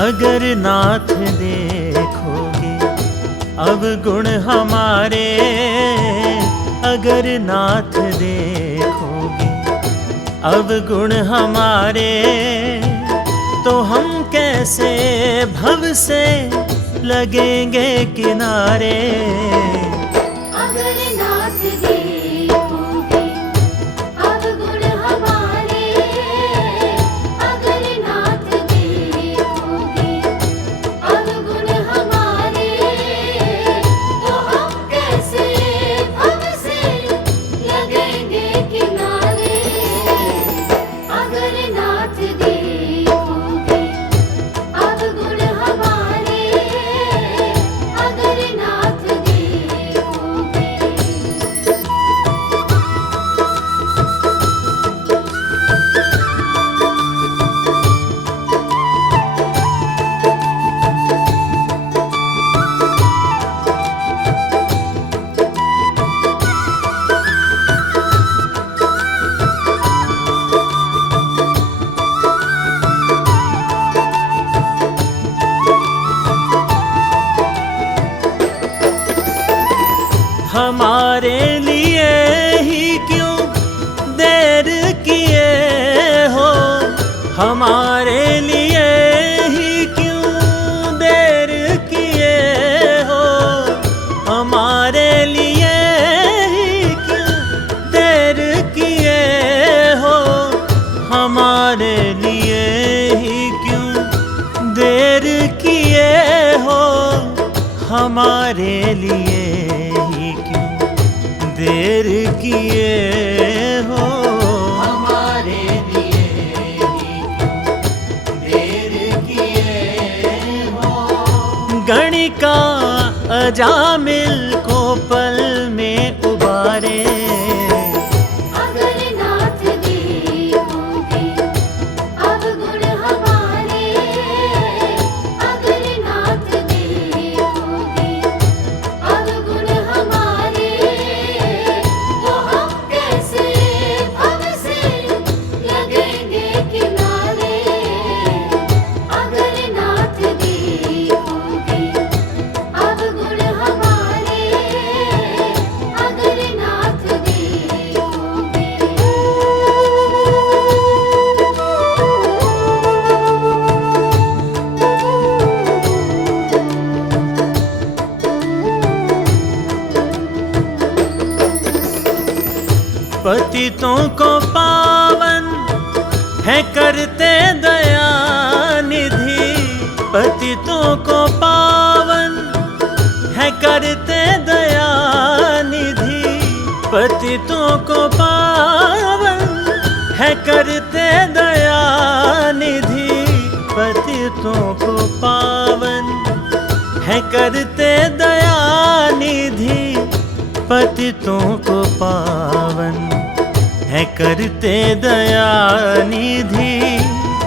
अगर नाथ देखोगे अवगुण हमारे, अगर नाथ देखोगे अवगुण हमारे, तो हम कैसे भव से लगेंगे किनारे। अगर नाथ देखोगे अवगुण हमारे, अगर नाथ देखोगे अवगुण हमारे, तो हम कैसे भव से लगेंगे किनारे। अगर नाथ देखोगे अवगुण हमारे, अगर नाथ देखोगे। हमारे लिए ही क्यों देर किए हो, हमारे लिए ही क्यों देर किए हो, हमारे लिए ही क्यों देर किए हो, हमारे लिए ही क्यों देर किए हो, हमारे लिए ही क्यों देर किए हो, हमारे लिए ही क्यों देर किए हो। गणिका अजामिल को पल में उबारे, अगर नाथ देखोगे अवगुण हमारे, अगर नाथ देखोगे अवगुण हमारे, तो हम कैसे भव से लगेंगे किनारे। अगर नाथ देखोगे अवगुण हमारे, अगर नाथ देखोगे। पतितों को पावन है करते दया निधि, पतितों को पावन है करते दया निधि, पतितों को पावन है करते दया निधि, पतितों को पावन है करते दया निधि, पतितों को पावन है करते दया निधि,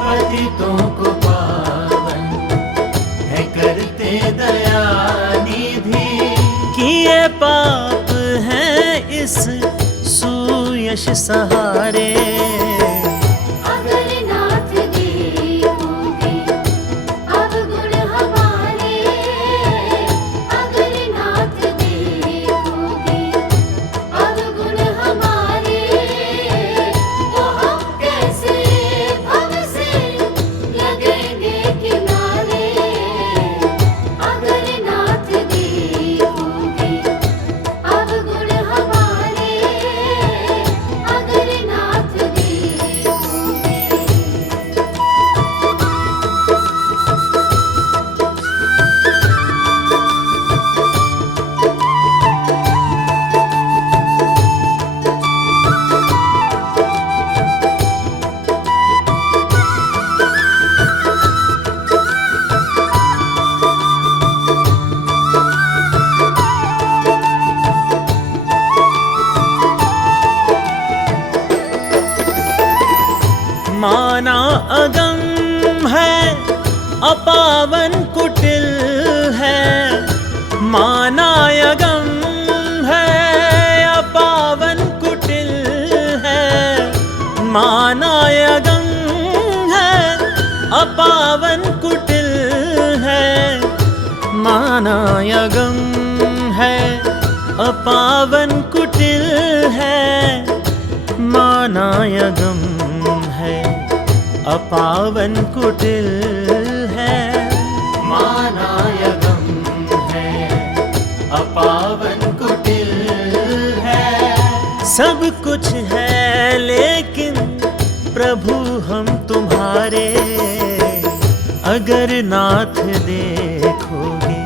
पतितों को पावन है करते दया निधि। किए पाप हैं इस सुयश सहारे, अगर नाथ देखोगे अवगुण हमारे, अगर नाथ देखोगे अवगुण हमारे, तो हम कैसे भव से लगेंगे किनारे। अगर नाथ देखोगे अवगुण हमारे, अगर नाथ देखोगे। माना अगम है अपावन कुटिल है, माना अगम है अपावन कुटिल है, माना अगम है अपावन कुटिल मानायगम है अपावन कुटिल है, मानायगम है अपावन कुटिल है, मानायगम है अपावन कुटिल है। सब कुछ है लेकिन प्रभु हम तुम्हारे, अगर नाथ देखोगे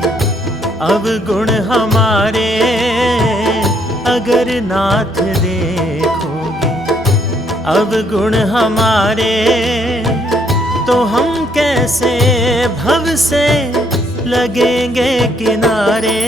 अवगुण हमारे, अगर नाथ देखोगे अवगुण हमारे, तो हम कैसे भव से लगेंगे किनारे।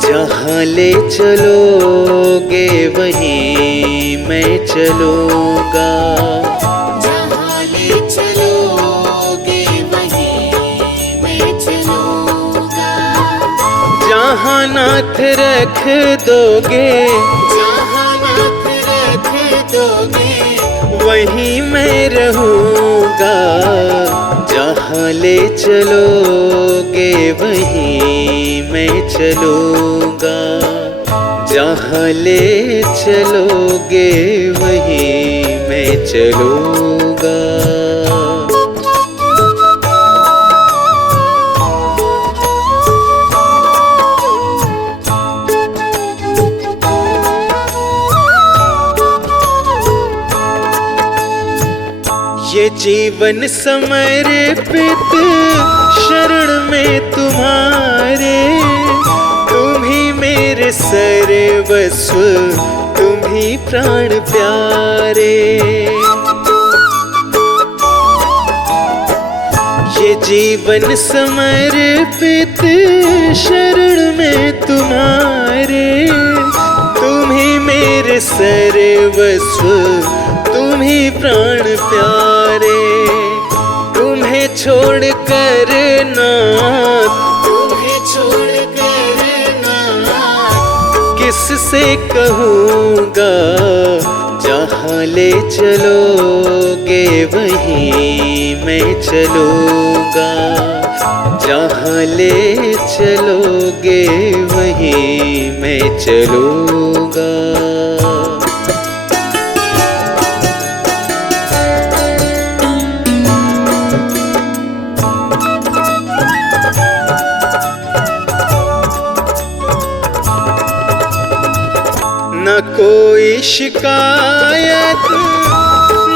जहाँ ले चलोगे वहीं मैं चलूँगा, जहाँ ले चलोगे वहीं मैं चलूँगा, जहाँ नाथ रख दोगे, जहाँ नाथ रख दोगे वहीं मैं रहूँगा। जहाँ ले चलोगे वहीं मैं चलूँगा, जहाँ ले चलोगे वहीं मैं चलूँगा। ये जीवन समर्पित शरण में तुम्हारे, तुम ही मेरे सर्वस्व, तुम ही प्राण प्यारे। ये जीवन समर्पित शरण में तुम्हारे, तुम ही मेरे सर्वस्व, तुम ही प्राण प्यारे। तुम्हें छोड़ कर नाथ, तुम्हें छोड़ कर नाथ किससे कहूँगा। जहाँ ले चलोगे वहीं मैं चलूँगा, जहाँ ले चलोगे वहीं मैं चलूँगा। न कोई शिकायत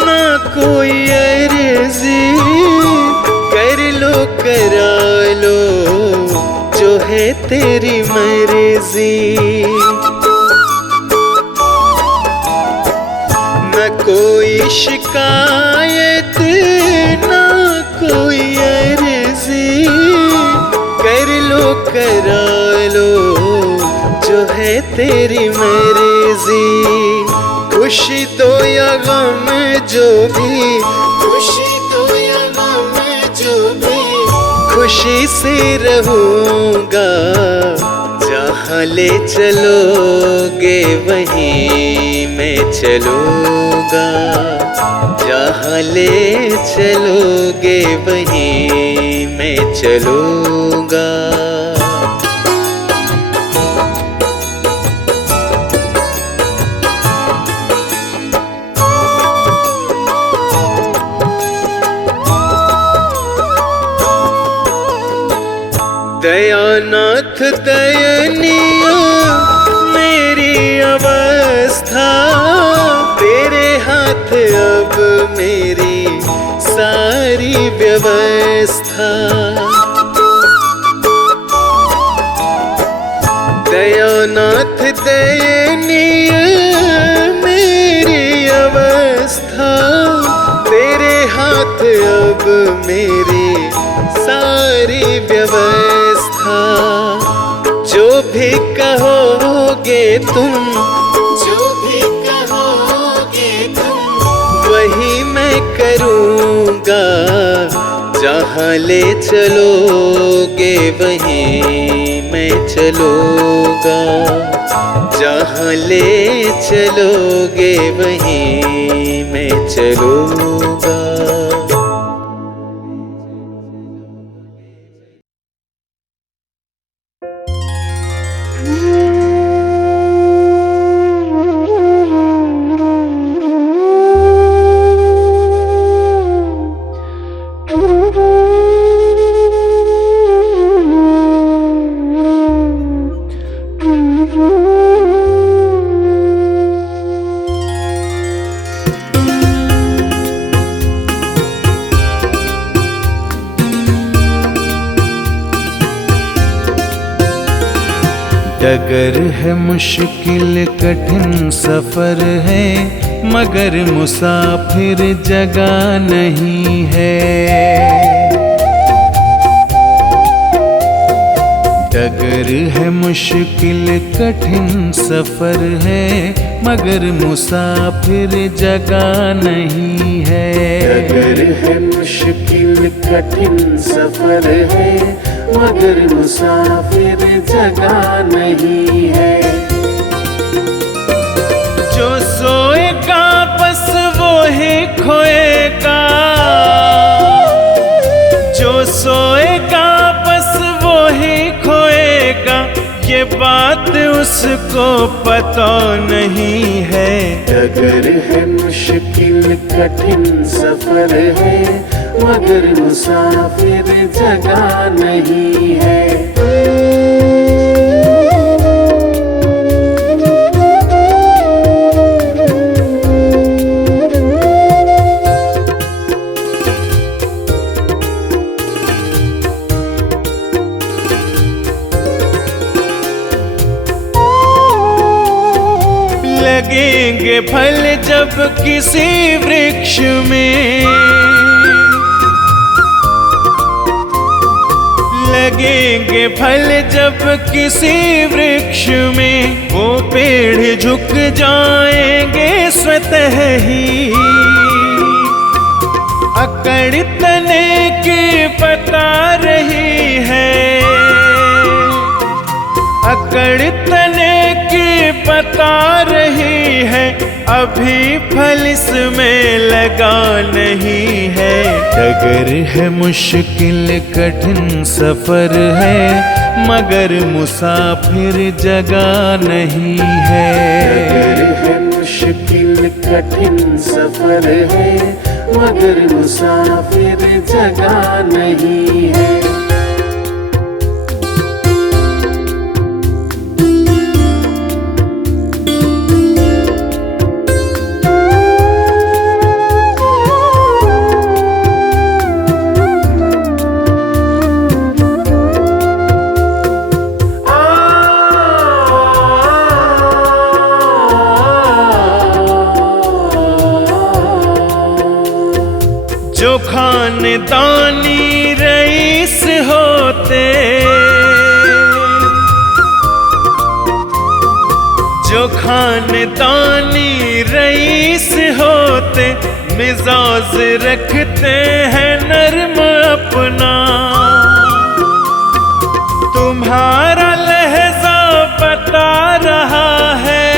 न कोई अर्जी, कर लो करा लो तेरी मर्जी। न कोई शिकायत न कोई अर्जी, कर लो करा लो जो है तेरी मर्जी। खुशी दो या गम जो भी, खुशी दो या गम जो भी, खुशी से रहूंगा। जहाँ ले चलोगे वहीं मैं चलूँगा, जहाँ ले चलोगे वहीं मैं चलूँगा। दयानाथ दयनीय मेरी अवस्था, तेरे हाथ अब मेरी सारी व्यवस्था। दयानाथ दयनीय मेरी अवस्था, तेरे हाथ अब मेरी सारी व्यवस्था। जो भी कहोगे तुम, जो भी कहोगे तुम, वही मैं करूँगा। जहाँ ले चलोगे वहीं मैं चलूँगा, जहाँ ले चलोगे वहीं मैं चलूँगा। डगर है मुश्किल कठिन सफर है, मगर मुसाफिर जगह नहीं है। डगर है मुश्किल कठिन सफर है, मगर मुसाफिर जगह नहीं है। डगर है मुश्किल कठिन सफर है, मगर मुसाफिर जगह नहीं है। जो सोएगा बस वो ही खोएगा, जो सोएगा बस वो ही खोएगा, ये बात उसको पता नहीं है। डगर है मुश्किल कठिन सफर है, मगर मुसाफिर जगह नहीं है। लगेंगे फल जब किसी वृक्ष में, लगेंगे फल जब किसी वृक्ष में, वो पेड़ झुक जाएंगे स्वतः ही। अकड़ तने की बता रही है, अकड़ तने की बता रही है, अभी फल इसमें लगा नहीं है। डगर है मुश्किल कठिन सफर है, मगर मुसाफिर जगह नहीं है। डगर है मुश्किल कठिन सफर है, मगर मुसाफिर जगह नहीं है। जो खानदानी रईस होते, जो खानदानी रईस होते, मिजाज रखते हैं नर्म अपना। तुम्हारा लहजा बता रहा है,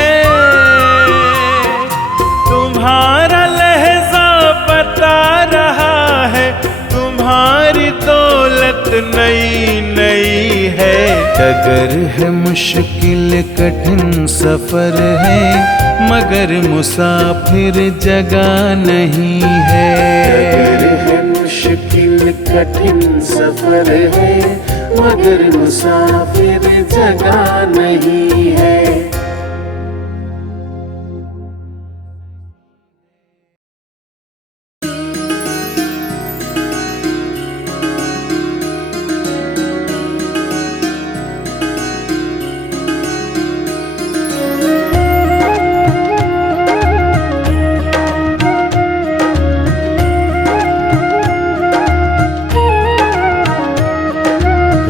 तुम्हारा लहजा बता रहा है, तुम्हारी दौलत नई नई है। डगर है मुश्किल कठिन सफर है, मगर मुसाफिर जगह नहीं है। डगर है मुश्किल कठिन सफर है, मगर मुसाफिर जगह नहीं है।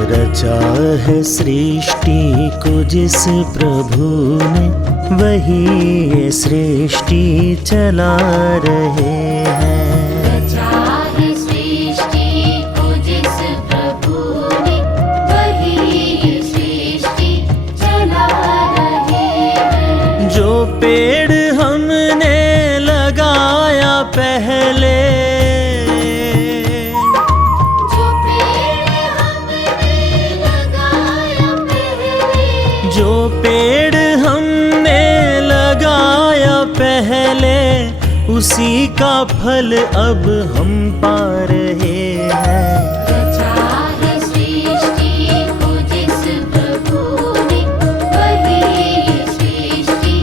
रचा है सृष्टि को जिस प्रभु ने, वही ये सृष्टि चला रहे हैं। रचा है सृष्टि को जिस प्रभु ने, वही ये सृष्टि चला रहे हैं। जो पेड़ हमने लगाया पहले, जो पेड़ हमने लगाया पहले, उसी का फल अब हम पा रहे हैं। रचा है सृष्टि को जिस प्रभु ने, वही ये सृष्टि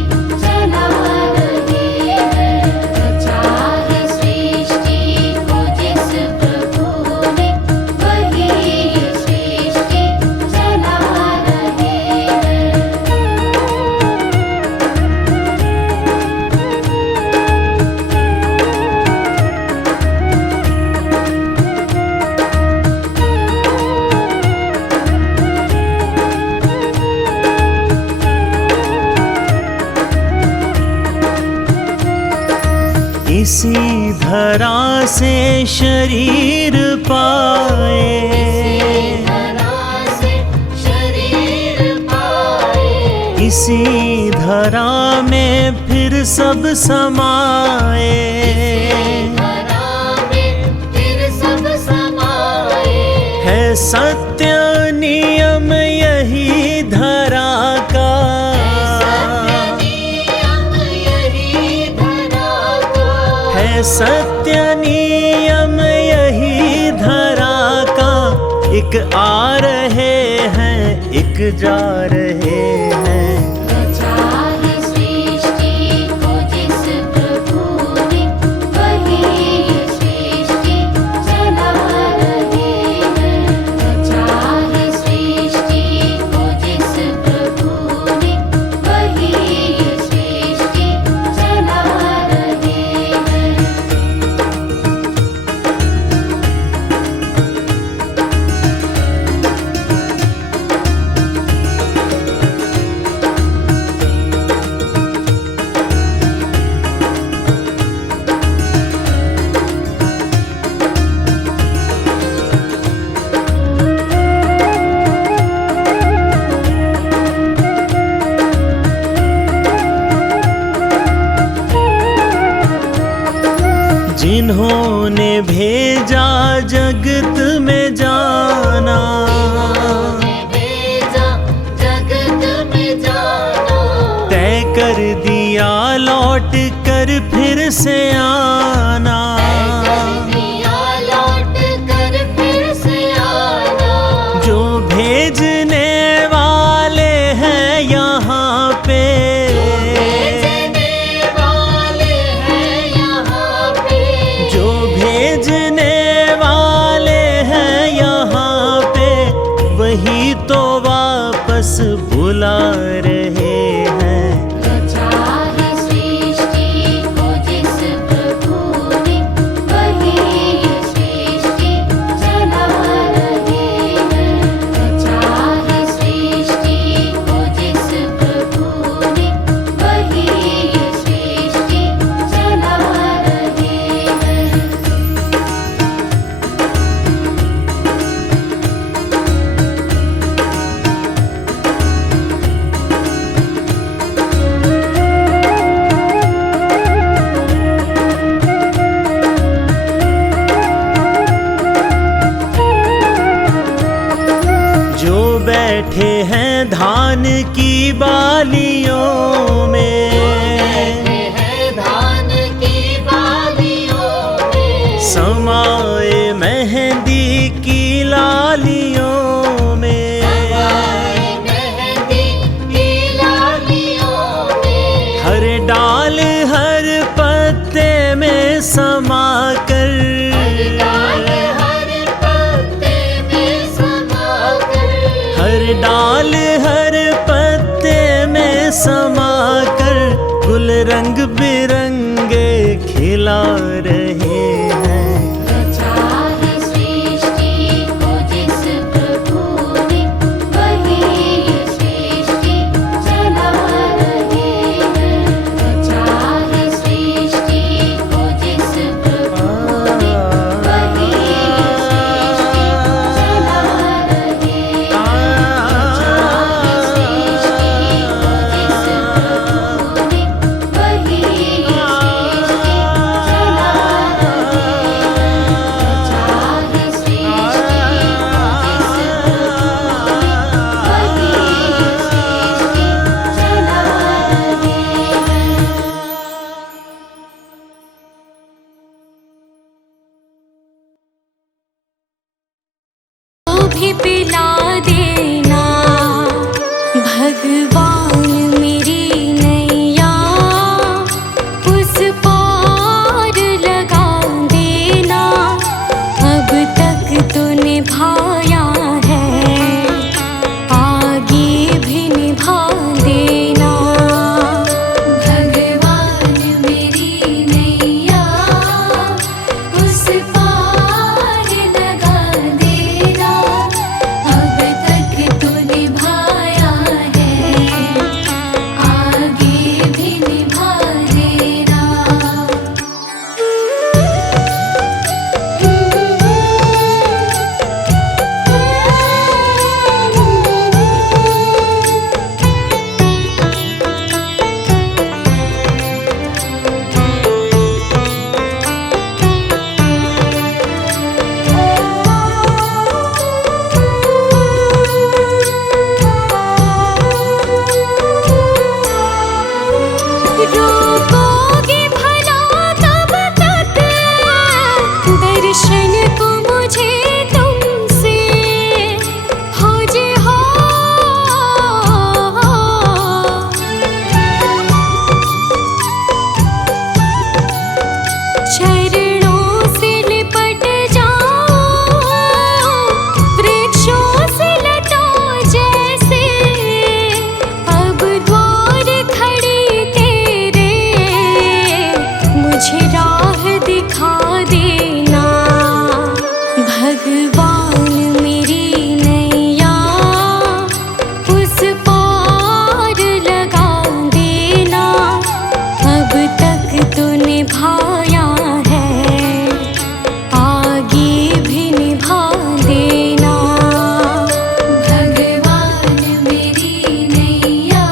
चला रहे हैं। रचा है सृष्टि को जिस प्रभु ने, वही ये सृष्टि चला रहे हैं। इसी धरा से शरीर पाए, धरा से शरीर पाए, इसी धरा में फिर सब समाए। धरा में फिर सब समाए। है सत्य नियम यही धरा का, है सत्य नियम यही धरा का। एक आ रहे हैं, एक जा रहे हैं। रचा है सृष्टि को जिस प्रभु ने, वही ये सृष्टि चला रहे हैं। रचा है सृष्टि को जिस प्रभु ने, वही ये सृष्टि चला रहे हैं। जिन्होंने भेजा जगत में जाना, भेजा जगत में जाना, तय कर दिया लौट कर फिर से आना। दिया लौट कर फिर से आना। जो भेजने वाले हैं यहाँ पे, भेजने वाले हैं यहाँ पे, जो भेजने वाले हैं यहाँ पे, वही तो वापस बुला रहे हैं। रचा है सृष्टि को जिस प्रभु बैठे हैं धान की बालियों में, बैठे हैं धान की बालियों में, समाए मेहंदी की लालियों में, समाए मेहंदी की लालियों में, हर डाल हर पत्ते में समा कर, डाल हर पत्ते में समा कर, हर डाल हर पत्ते में समा कर गुल रंग बिरंगे खिला रहे हैं। रचा है सृष्टि को जिस प्रभु ने, वही सृष्टि चला रहे हैं। रचा है सृष्टि को जिस प्रभु ने, वही सृष्टि चला रहे हैं। रचा है सृष्टि को जिस प्रभु ने, वही सृष्टि चला भी पिला देना भगवान मेरी नैया, उस पार लगा देना। अब तक तो निभाया है, आगे भी निभा देना। भगवान मेरी नैया, उस पार लगा देना। अब तक तो निभाया है, आगे भी निभा देना। रोकोगे भला कब तक दर्शन को मुझे तुमसे, हो जे हो। चरणों से लिपट जाओ, वृक्षों से लटा जैसे। अब द्वार खड़ी तेरे, मुझे राह दिखा देना। भगवान मेरी नैया, उस पार लगा देना। अब तक तो निभाया है, आगे भी निभा देना। भगवान मेरी नैया,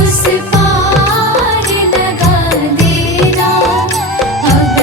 उस पार लगा देना। अब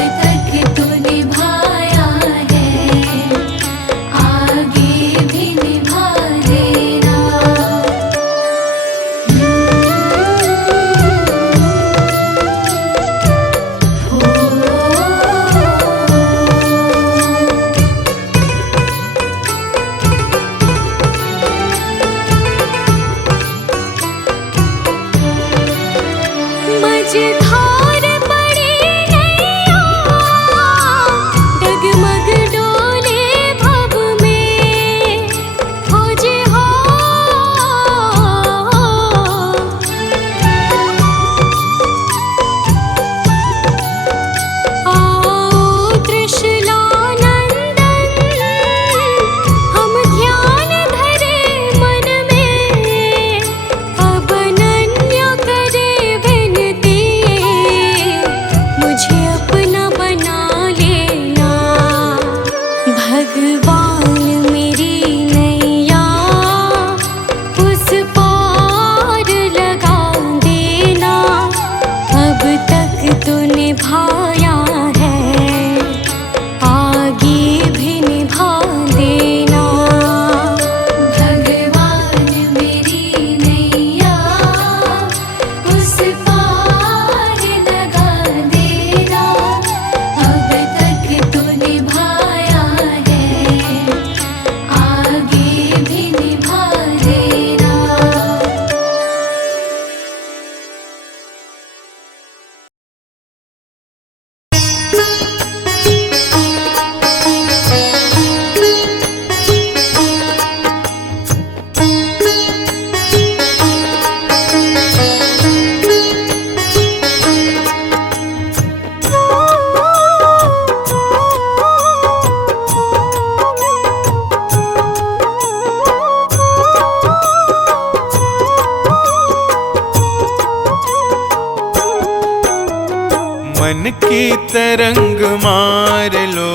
तरंग मार लो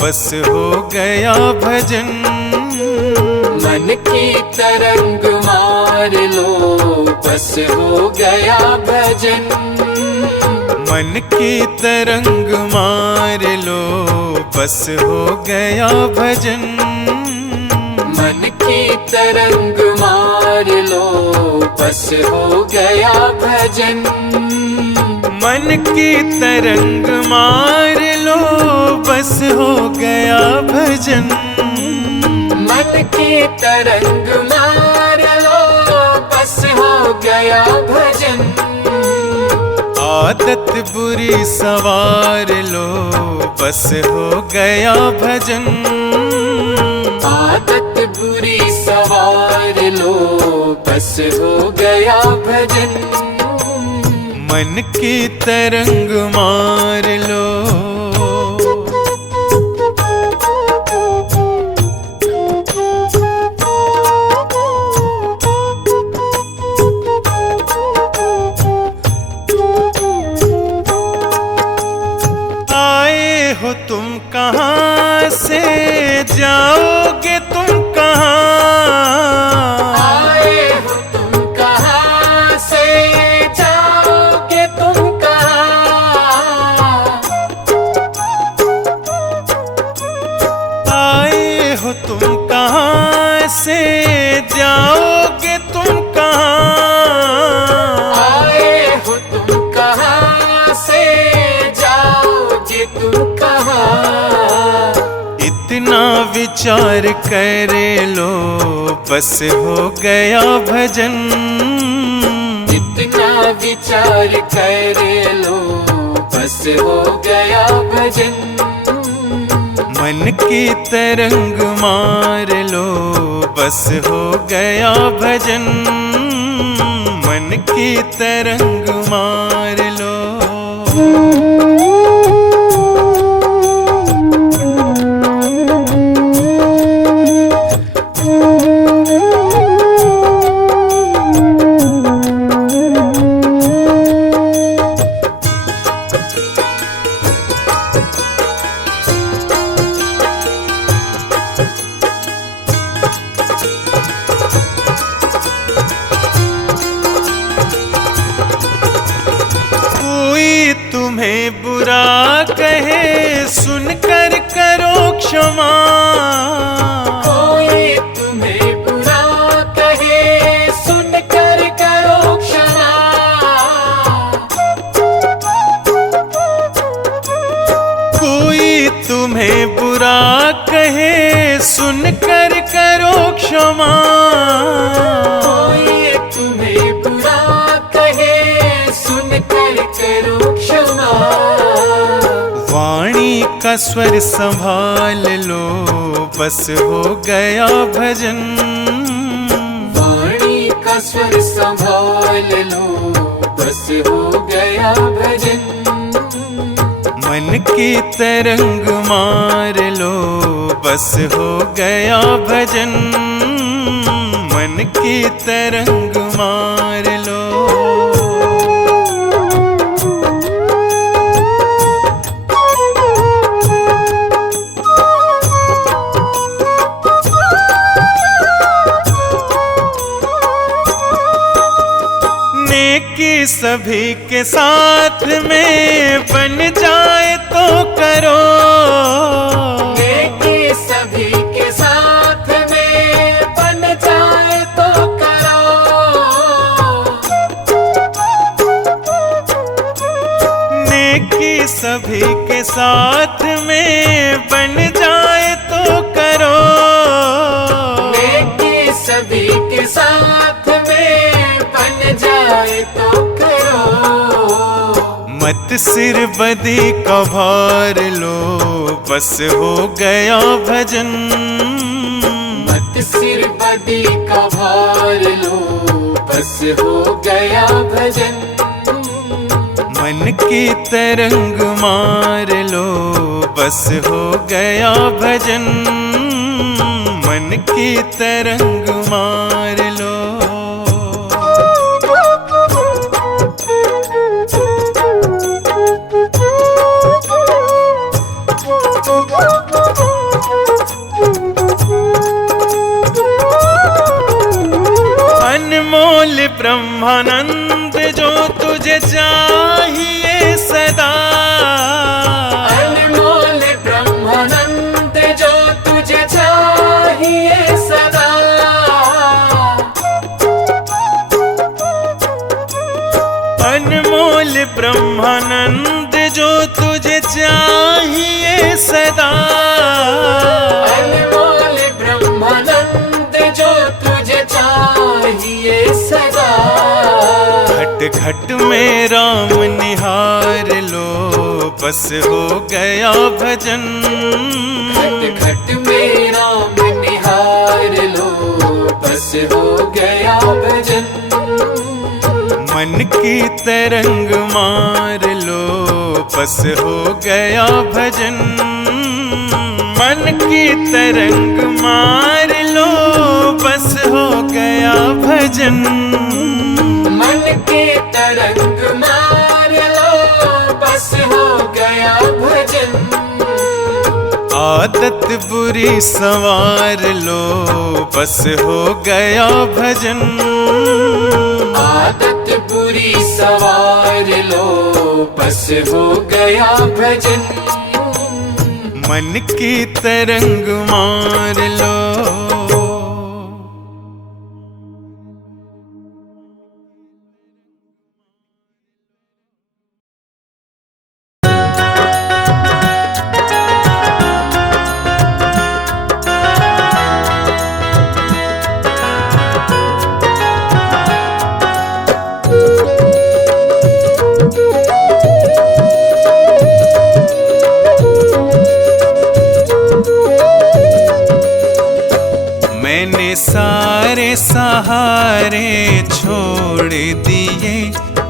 बस हो गया भजन। मन की तरंग मार लो बस हो गया भजन। मन की तरंग मार लो बस हो गया भजन। मन की तरंग मार लो बस हो गया भजन। मन की तरंग मार लो बस हो गया भजन। मन की तरंग मार लो बस हो गया भजन। आदत बुरी सवार लो बस हो गया भजन। आदत बुरी सवार लो बस हो गया भजन। मन की तरंग मार लो। आए हो तुम कहाँ से, जाओगे तुम कहाँ? आए हो तुम कहाँ से, जाओगे तुम कहाँ? आए हो तुम कहाँ से, जाओगे तुम कहाँ? आए हो तुम कहाँ से, जाओगे तुम कहाँ? इतना विचार करे लो बस हो गया भजन। इतना विचार करे लो बस हो गया भजन। मन की तरंग मार लो बस हो गया भजन। मन की तरंग मार लो। तुम्हें बुरा कहे सुनकर करो क्षमा। कोई तुम्हें बुरा कहे सुनकर करो क्षमा। कोई तुम्हें बुरा कहे सुनकर करो क्षमा। कोई तुम्हें बुरा कहे सुनकर करो क्षमा। वाणी का स्वर संभाल लो बस हो गया भजन। वाणी का स्वर संभाल लो बस हो गया भजन। मन की तरंग मार लो बस हो गया भजन। मन की तरंग मार लो। नेकी सभी के साथ में बन जाए तो करो। नेकी सभी के साथ में बन जाए तो करो। नेकी सभी के साथ में बन जाए तो करो। नेकी सभी के साथ में बन जाए तो करो। मत सिर बदी का भार लो बस हो गया भजन। मत सिर बदी का भार लो बस हो गया भजन। मन की तरंग मार लो बस हो गया भजन। मन की तरंग मार लो। तुझे चाहिए सदा। अनमोल ब्रह्मानंद जो तुझे चाहिए सदा। अनमोल ब्रह्मानंद जो तुझे चाहिए सदा। अनमोल ब्रह्मानंद जो तुझे चाहिए सदा। घट घट में राम निहार लो, बस हो गया भजन। घट घट में राम निहार लो, बस हो गया भजन। मन की तरंग मार लो, बस हो गया भजन। मन की तरंग मार लो, बस हो गया भजन। मन के तरंग मार लो, बस हो गया भजन। आदत बुरी संवार लो, बस हो गया भजन। आदत बुरी सवार लो, बस हो गया भजन। मन की तरंग मार लो। मैंने सारे सहारे छोड़ दिए,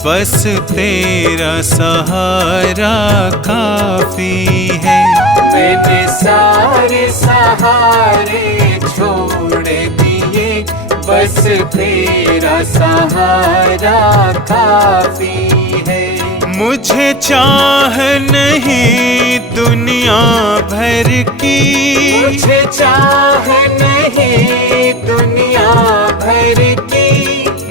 बस तेरा सहारा काफी है। मैंने सारे सहारे छोड़ दिए, बस तेरा सहारा काफी है। मुझे चाह नहीं दुनिया भर की, मुझे चाह नहीं दुनिया भर की।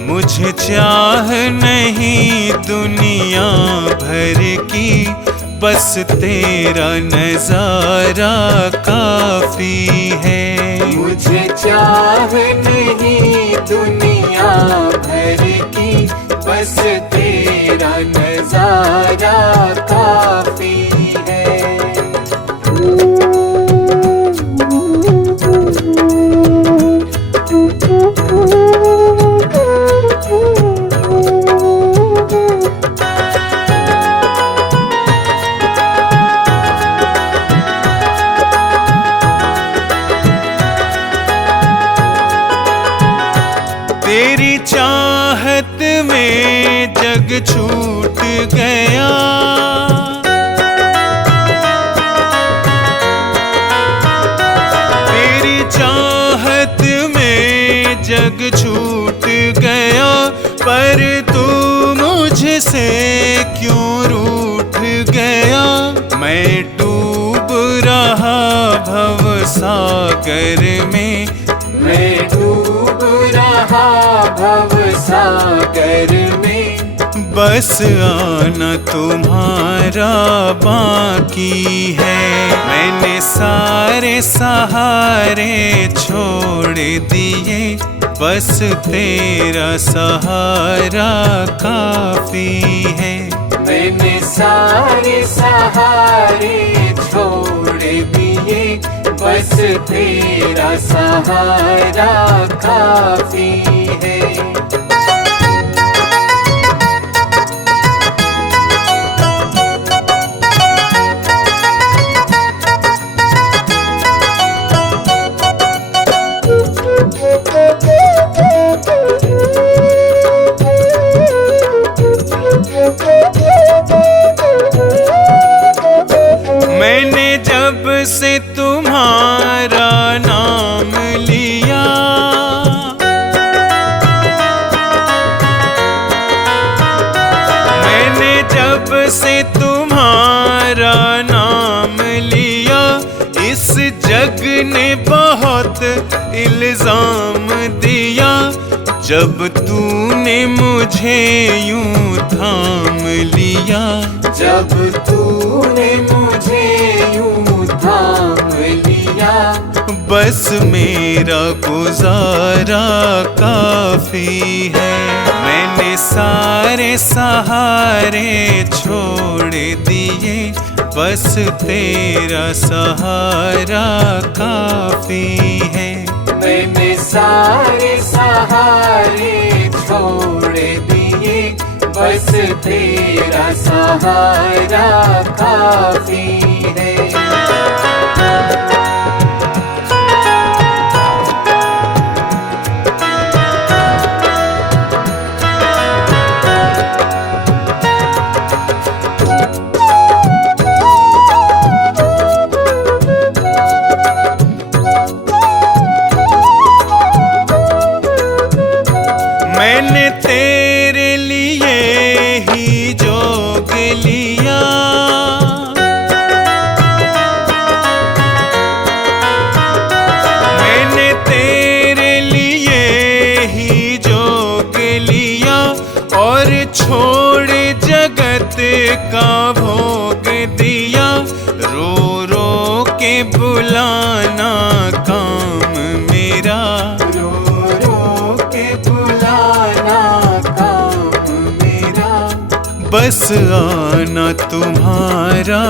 मुझे चाह नहीं दुनिया भर की, बस तेरा नजारा काफी है। मुझे चाह नहीं दुनिया भर की, बस तेरा नजारा काफी है। तेरी चाहत में जग छूट गया। तेरी चाहत में जग छूट गया, पर तू मुझसे क्यों रूठ गया। मैं डूब रहा भव सागर में, मैं डूब रहा भव सागर में। बस आना तुम्हारा बाकी है। मैंने सारे सहारे छोड़ दिए, बस तेरा सहारा काफी है। मैंने सारे सहारे छोड़ दिए, बस तेरा सहारा काफी है। मैंने जब से तुम्हारा नाम लिया, मैंने जब से तुम्हारा नाम लिया, इस जग ने बहुत इल्जाम दिया। जब तूने मुझे यूं थाम लिया, जब तूने मुझे यूं थाम लिया, बस मेरा गुजारा काफी है। मैंने सारे सहारे छोड़ दिए, बस तेरा सहारा काफी है। मैंने सारे सहारे छोड़ दिए, बस तेरा सहारा काफी है। मैंने तेरे लिए ही जोग लिया, मैंने तेरे लिए ही जोग लिया, और छोड़ जगत का भोग दिया। रो रो के बुलाना काम मेरा, रो रो के बुलाना काम मेरा, बस आना तुम्हारा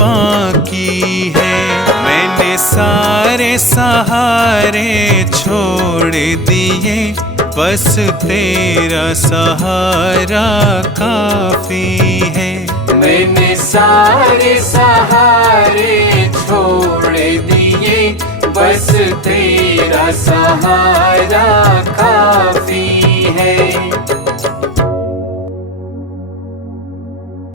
बाकी है। मैंने सारे सहारे छोड़ दिए, बस तेरा सहारा काफी है। मैंने सारे सहारे छोड़ दिए, बस तेरा सहारा काफी है।